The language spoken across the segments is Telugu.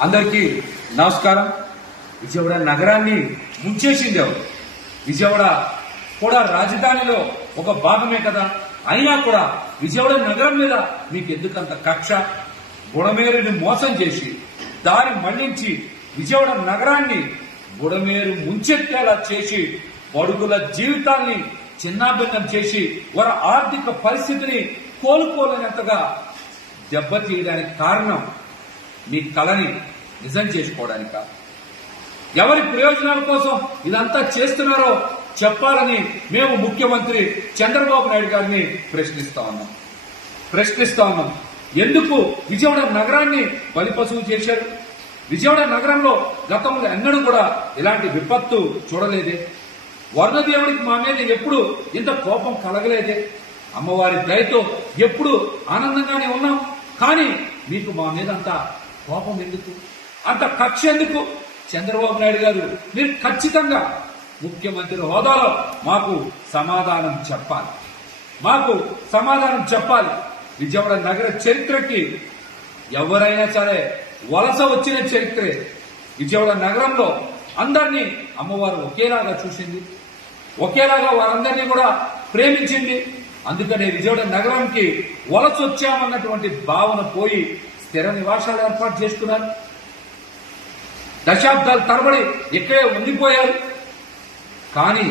అందరికీ నమస్కారం. విజయవాడ నగరాన్ని ముంచేసింది ఎవరు? విజయవాడ కూడా రాజధానిలో ఒక భాగమే కదా. అయినా కూడా విజయవాడ నగరం మీద మీకు ఎందుకంత కక్ష? బుడమేరుని మోసం చేసి దారి మళ్ళించి విజయవాడ నగరాన్ని బుడమేరు ముంచెత్తేలా చేసి బడుగుల జీవితాన్ని చిన్నాభిన్నం చేసి వారి ఆర్థిక పరిస్థితిని కోలుకోలేనంతగా దెబ్బతీయడానికి కారణం మీ కళని నిజం చేసుకోవడానిక? ఎవరి ప్రయోజనాల కోసం ఇదంతా చేస్తున్నారో చెప్పాలని మేము ముఖ్యమంత్రి చంద్రబాబు నాయుడు గారిని ప్రశ్నిస్తా ఉన్నాం. ప్రశ్నిస్తా ఉన్నాం. ఎందుకు విజయవాడ నగరాన్ని బలిపశువు చేశారు? విజయవాడ నగరంలో గతంలో ఎన్నడూ కూడా ఇలాంటి విపత్తు చూడలేదే. వరుణదేవుడికి మా మీద ఎప్పుడు ఇంత కోపం కలగలేదే. అమ్మవారి దయతో ఎప్పుడు ఆనందంగానే ఉన్నాం. కానీ మీకు మా మీద అంత కోపం ఎందుకు? అంత కక్ష ఎందుకు? చంద్రబాబు నాయుడు గారు మీరు ఖచ్చితంగా ముఖ్యమంత్రి హోదాలో మాకు సమాధానం చెప్పాలి. మాకు సమాధానం చెప్పాలి. విజయవాడ నగర చరిత్రకి ఎవరైనా సరే వలస వచ్చిన చరిత్రే. విజయవాడ నగరంలో అందరినీ అమ్మవారు ఒకేలాగా చూసింది. ఒకేలాగా వారందరినీ కూడా ప్రేమించింది. అందుకనే విజయవాడ నగరానికి వలస వచ్చామన్నటువంటి భావన పోయి స్థిర నివాసాలు ఏర్పాటు చేసుకున్నారు. దశాబ్దాల తరబడి ఇక్కడే ఉండిపోయారు. కానీ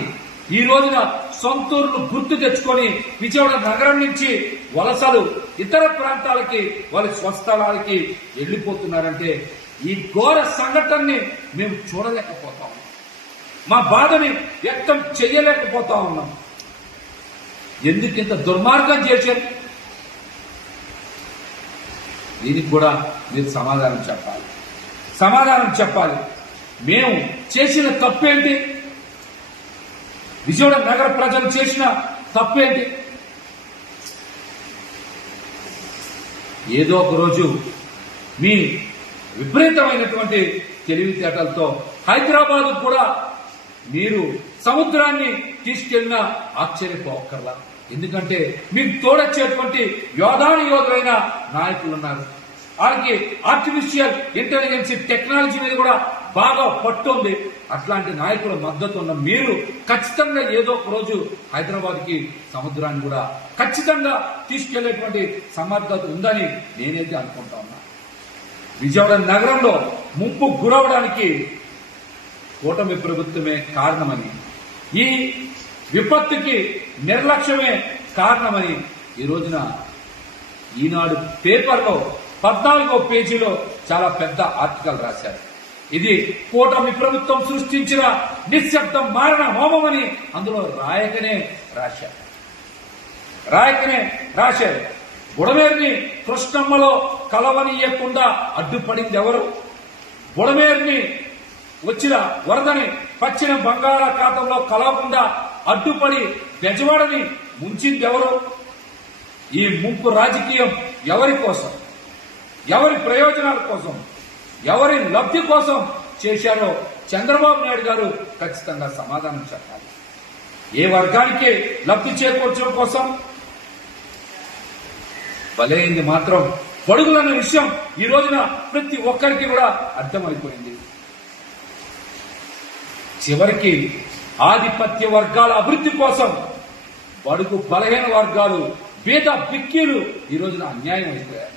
ఈ రోజున సొంతూరును గుర్తు తెచ్చుకొని విజయవాడ నగరం నుంచి వలసలు ఇతర ప్రాంతాలకి వాళ్ళ స్వస్థలాలకి వెళ్ళిపోతున్నారంటే ఈ ఘోర సంఘటనని మేము చూడలేకపోతా. ఉన్నాం మా బాధని వ్యక్తం చేయలేకపోతా ఉన్నాం. ఎందుకు ఇంత దుర్మార్గం చేశారు? దీనికి కూడా మీరు సమాధానం చెప్పాలి. సమాధానం చెప్పాలి. మేము చేసిన తప్పేంటి? విజయవాడ నగర ప్రజలు చేసిన తప్పేంటి? ఏదో ఒక రోజు మీ విపరీతమైనటువంటి తెలివితేటలతో హైదరాబాద్ కూడా మీరు సముద్రాన్ని తీసుకెళ్ళిన ఆశ్చర్యపోకర్లా ఎందుకంటే మీకు తోడొచ్చేటువంటి యోధాను యోధులైన నాయకులు ఉన్నారు వాళ్ళకి ఆర్టిఫిషియల్ ఇంటెలిజెన్స్ టెక్నాలజీ మీద కూడా బాగా పట్టుంది అట్లాంటి నాయకుల మద్దతు ఉన్న మీరు ఖచ్చితంగా ఏదో ఒక రోజు హైదరాబాద్కి సముద్రాన్ని కూడా ఖచ్చితంగా తీసుకెళ్ళేటువంటి సమర్థత ఉందని నేనైతే అనుకుంటా ఉన్నా. విజయవాడ నగరంలో ముంపు గురవడానికి కూటమి ప్రభుత్వమే కారణమని ఈ విపత్తుకి నిర్లక్ష్యమే కారణమని ఈ రోజున ఈనాడు పేపర్లో పద్నాలుగో పేజీలో చాలా పెద్ద ఆర్టికల్ రాశారు. ఇది కూటమి ప్రభుత్వం సృష్టించిన నిశ్శబ్దం మారణ హోమమని అందులో రాయకనే రాశారు. రాయకనే రాశారు. బుడమేరుని కృష్ణమ్మలో కలవనీయకుండా అడ్డుపడింది ఎవరు బుడమేరుని వచ్చిన వరదని పచ్చిన బంగాళాఖాతంలో కలవకుండా అడ్డుపడి బెజవాడని ముంచింది ఎవరు ఈ ముంపు రాజకీయం ఎవరి కోసం? ఎవరి ప్రయోజనాల కోసం ఎవరి లబ్ధి కోసం చేశారో చంద్రబాబు నాయుడు గారు ఖచ్చితంగా సమాధానం చెప్పాలి. ఏ వర్గానికి లబ్ధి చేకూర్చడం కోసం బలైంది మాత్రం పొడుగులన్న విషయం ఈ రోజున ప్రతి ఒక్కరికి కూడా అర్థమైపోయింది. చివరికి ఆధిపత్య వర్గాల అభివృద్ధి కోసం బడుగు బలహీన వర్గాలు బీద బిక్కీలు ఈ రోజున అన్యాయం అయిపోయారు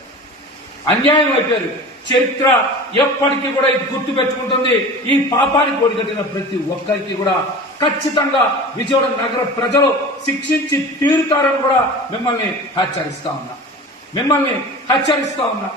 అన్యాయం అయిపోయారు. చరిత్ర ఎప్పటికీ కూడా ఇది గుర్తు పెట్టుకుంటుంది. ఈ పాపానికి ఒడిగట్టిన ప్రతి ఒక్కరికి కూడా ఖచ్చితంగా విజయవాడ నగర ప్రజలు శిక్షించి తీరుతారని కూడా మిమ్మల్ని హెచ్చరిస్తా ఉన్నా. మిమ్మల్ని హెచ్చరిస్తా ఉన్నా.